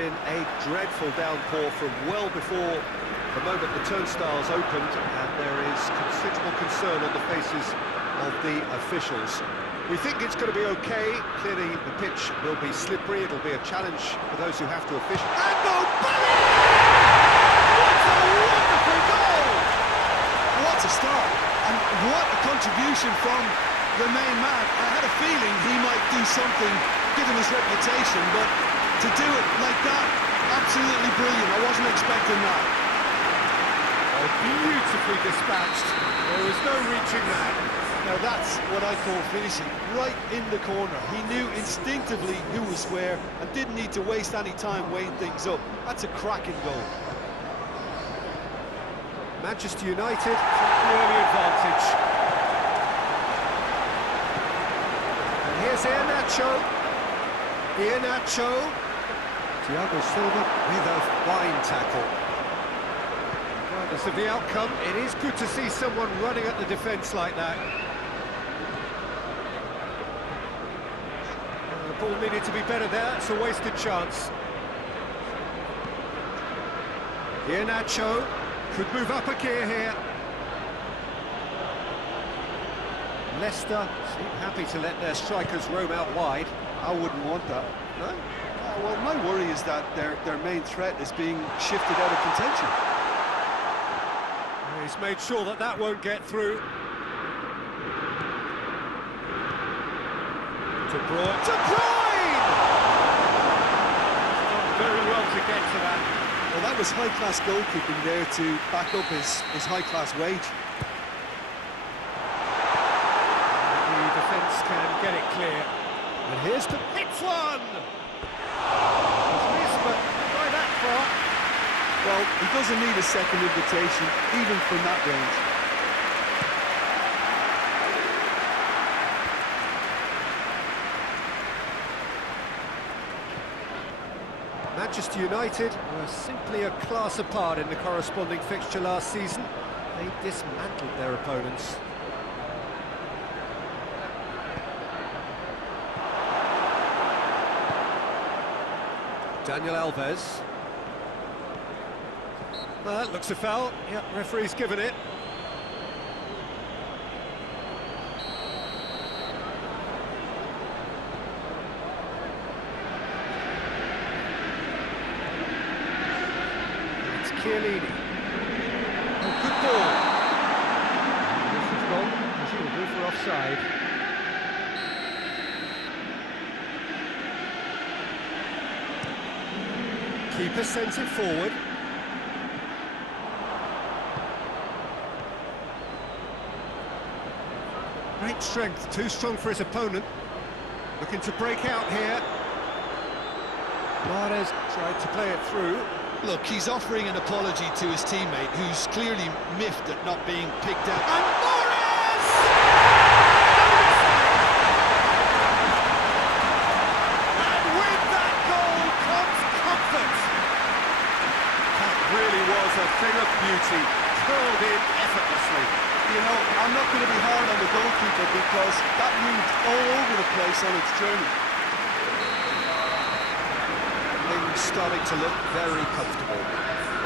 been a dreadful downpour from well before the moment the turnstiles opened, and there is considerable concern on the faces of the officials. We think it's going to be okay. Clearly the pitch will be slippery, it'll be a challenge for those who have to officiate. And Nobody! What a wonderful goal! What a start, and what a contribution from the main man. I had a feeling he might do something, given his reputation, but to do it like that, absolutely brilliant. I wasn't expecting that. Oh, beautifully dispatched. There was no reaching that. Now that's what I call finishing, right in the corner. He knew instinctively who was where and didn't need to waste any time weighing things up. That's a cracking goal. Manchester United take the early advantage. And here's Iheanacho. Thiago Silva with a fine tackle. Regardless of the outcome, it is good to see someone running at the defence like that. The ball needed to be better there, it's a wasted chance. Iheanacho could move up a gear here. Leicester seem happy to let their strikers roam out wide. I wouldn't want that. No? Well, my worry is that their main threat is being shifted out of contention. He's made sure that that won't get through. De Bruyne! Very well to get to that. Well, that was high-class goalkeeping there to back up his high-class wage. The defence can get it clear. And here's the hits one! He's missed, but by that far. Well, he doesn't need a second invitation, even from that range. Manchester United were simply a class apart in the corresponding fixture last season. They dismantled their opponents. Daniel Alves. Well, that looks a foul. Yep, referee's given it. It's Chiellini. Oh, good ball. This is gone, presumably for offside. Keeper sends it forward. Great strength, too strong for his opponent. Looking to break out here. Mahrez tried to play it through. Look, he's offering an apology to his teammate, who's clearly miffed at not being picked out. And Mahrez! And with that goal comes comfort. That really was a thing of beauty, curled in effortlessly. You know, I'm not going to be hard on the goalkeeper because that moved all over the place on its journey. Things starting to look very comfortable.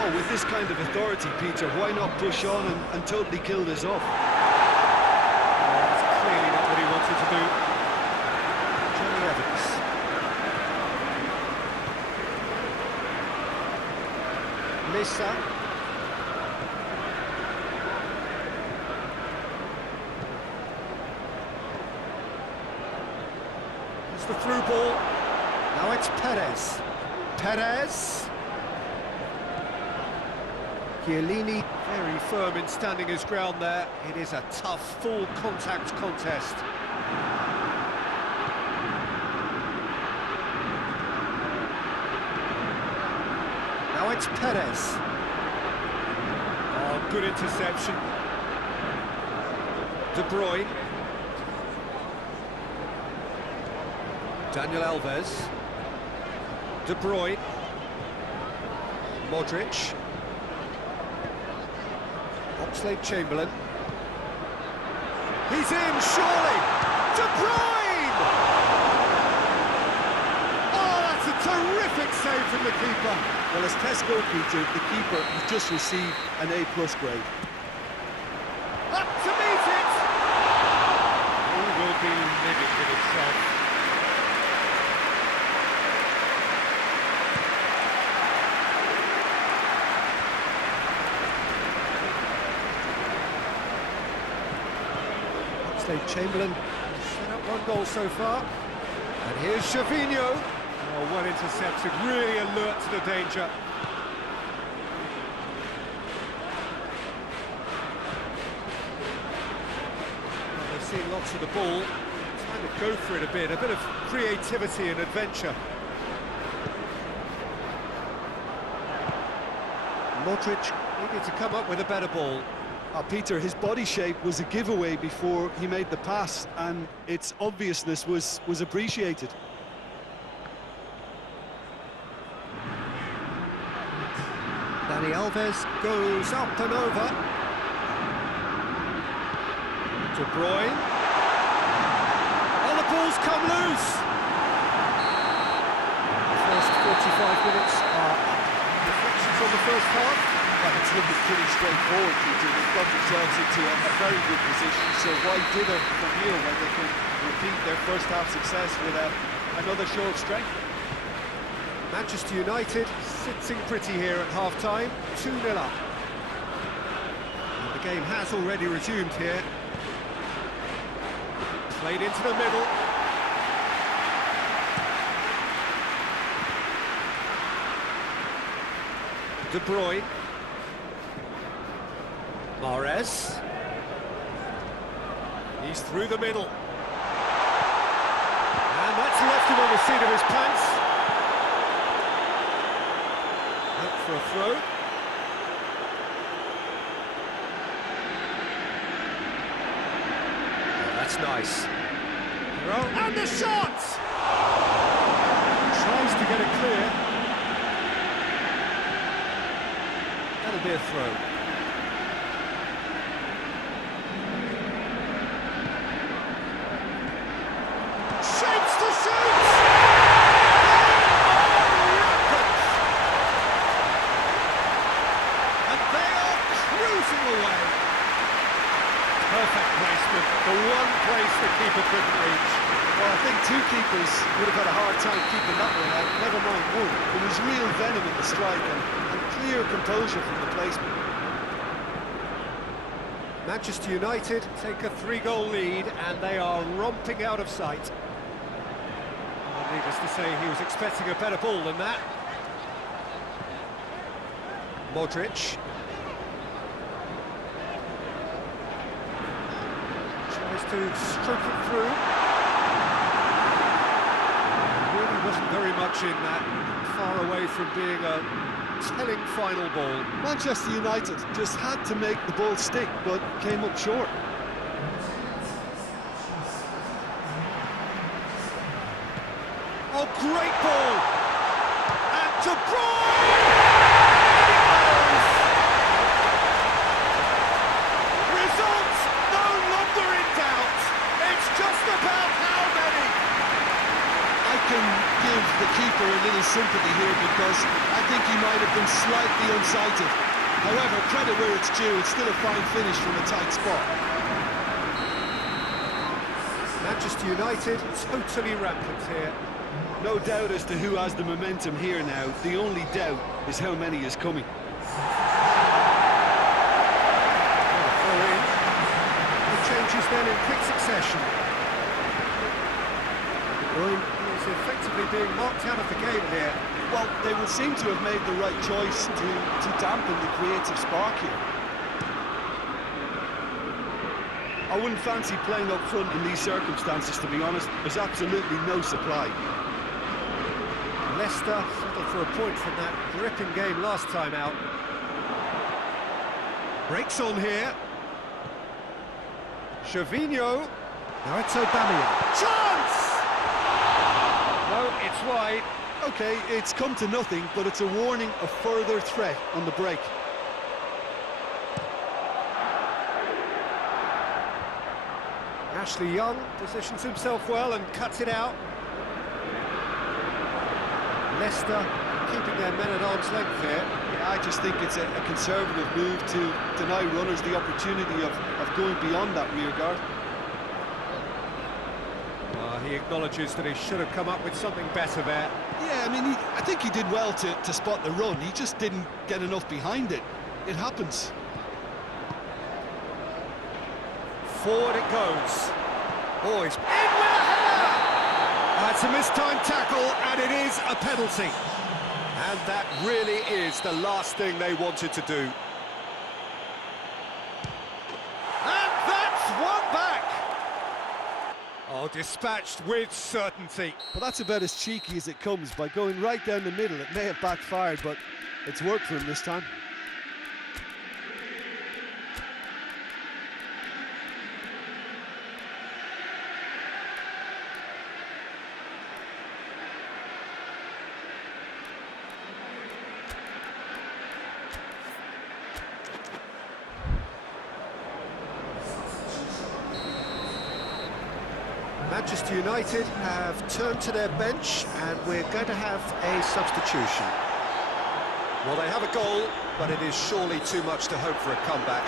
Well, with this kind of authority, Peter, why not push on and totally kill this off? That's clearly not what he wanted to do. Johnny Evans. Lissa. It's the through ball. Now it's Perez. Perez. Chiellini, very firm in standing his ground there. It is a tough, full contact contest. Now it's Perez. Oh, good interception. De Bruyne. Daniel Alves. De Bruyne. Modric. Oxlade-Chamberlain. He's in, surely! De Bruyne! Oh, that's a terrific save coming from the keeper. Well, as Tesco, Peter, the keeper has just received an A+ grade. Up to meet it! Who will be living with itself? Chamberlain set up one goal so far. And here's Gervinho. Oh, well intercepted, really alert to the danger. Well, they've seen lots of the ball. Time to go for it a bit of creativity and adventure. Modric needed to come up with a better ball. Peter, his body shape was a giveaway before he made the pass, and its obviousness was appreciated. Dani Alves goes up and over. De Bruyne. And the ball's come loose. The first 45 minutes are reflections on the first half. Well, it's looking pretty straightforward, Peter. They've got themselves into a very good position, so why dither from here when they can repeat their first half success with another show of strength? Manchester United sitting pretty here at half-time, 2-0 up. And the game has already resumed here. Played into the middle. De Bruyne. Mahrez. He's through the middle. And that's left him on the seat of his pants. Out for a throw. Oh, that's nice. And the shot! Tries to get it clear. That'll be a throw. Shapes to shoot! And they are cruising away. Perfect placement, the one place the keeper couldn't reach. Well, I think two keepers would have had a hard time keeping that one out, never mind one. There was real venom in the strike and clear composure from the placement. Manchester United take a 3-goal lead and they are romping out of sight. Needless to say, he was expecting a better ball than that. Modric. Tries to stroke it through. Really wasn't very much in that. Far away from being a telling final ball. Manchester United just had to make the ball stick, but came up short. Oh, great ball! And De Bruyne! Results no longer in doubt. It's just about how many. I can give the keeper a little sympathy here because I think he might have been slightly unsighted. However, credit where it's due, it's still a fine finish from a tight spot. Manchester United totally rampant here. No doubt as to who has the momentum here now. The only doubt is how many is coming. Throw in. The changes then in quick succession. De Bruyne is effectively being marked out of the game here. Well, they will seem to have made the right choice to dampen the creative spark here. I wouldn't fancy playing up front in these circumstances, to be honest. There's absolutely no supply. Leicester settled for a point from that gripping game last time out. Breaks on here. Gervinho. Now it's Aubameyang. Chance! No, it's wide. Okay, it's come to nothing, but it's a warning of further threat on the break. Ashley Young positions himself well and cuts it out. Leicester keeping their men at arm's length here. Yeah, I just think it's a conservative move to deny runners the opportunity of going beyond that rear guard. He acknowledges that he should have come up with something better there. Yeah, I mean, I think he did well to spot the run. He just didn't get enough behind it. It happens. Forward it goes. Oh, he's in with a header! That's a mistimed tackle, and it is a penalty. And that really is the last thing they wanted to do. And that's one back! Oh, dispatched with certainty. But that's about as cheeky as it comes, by going right down the middle. It may have backfired, but it's worked for him this time. Manchester United have turned to their bench, and we're going to have a substitution. Well, they have a goal, but it is surely too much to hope for a comeback.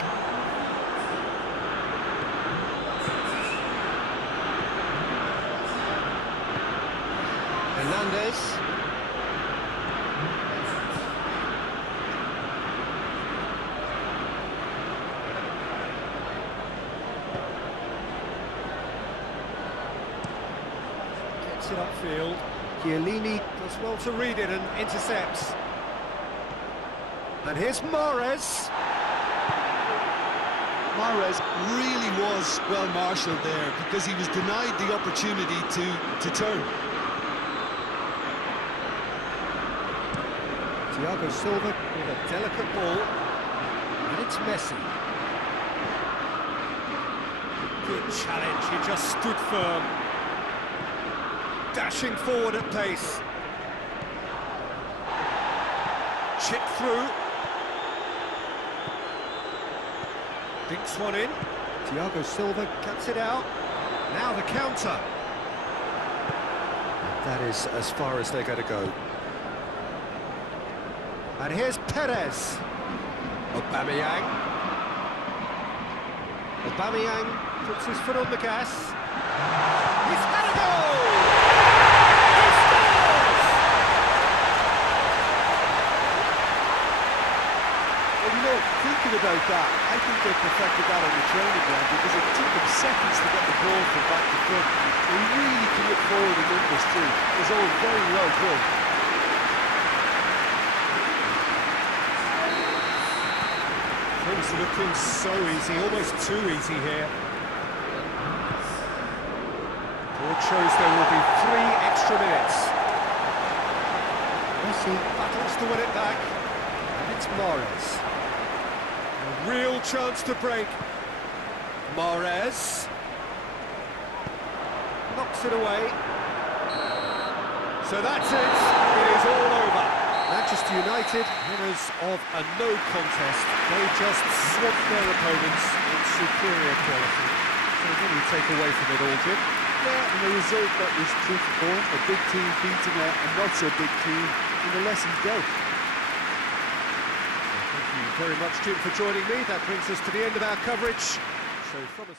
Hernandez. Gets it upfield. Chiellini does well to read it and intercepts. And here's Mahrez. Mahrez really was well marshalled there, because he was denied the opportunity to turn. Thiago Silva with a delicate ball. And it's Messi. Good challenge, he just stood firm. Dashing forward at pace. Chip through. Dinks one in. Thiago Silva cuts it out. Now the counter. That is as far as they're going to go. And here's Perez. Aubameyang. Aubameyang puts his foot on the gas. He's had a goal! He scores! Well, you know, thinking about that, I think they perfected that on the training ground, because it took them seconds to get the ball from back to front. They really commit forward in numbers too. It was all very well done. Things are looking so easy, almost too easy here. Board shows there will be 3 extra minutes. Messi battles to win it back. And it's Mahrez. A real chance to break. Mahrez knocks it away. So that's it. It is all over. Manchester United, winners of a no contest. They just swamped their opponents in superior quality. So what do you take away from it all, Jim? Yeah, and the result that was true to form, a big team beating a not-so-big team in the lessons dealt. Thank you very much, Jim, for joining me. That brings us to the end of our coverage. So from us...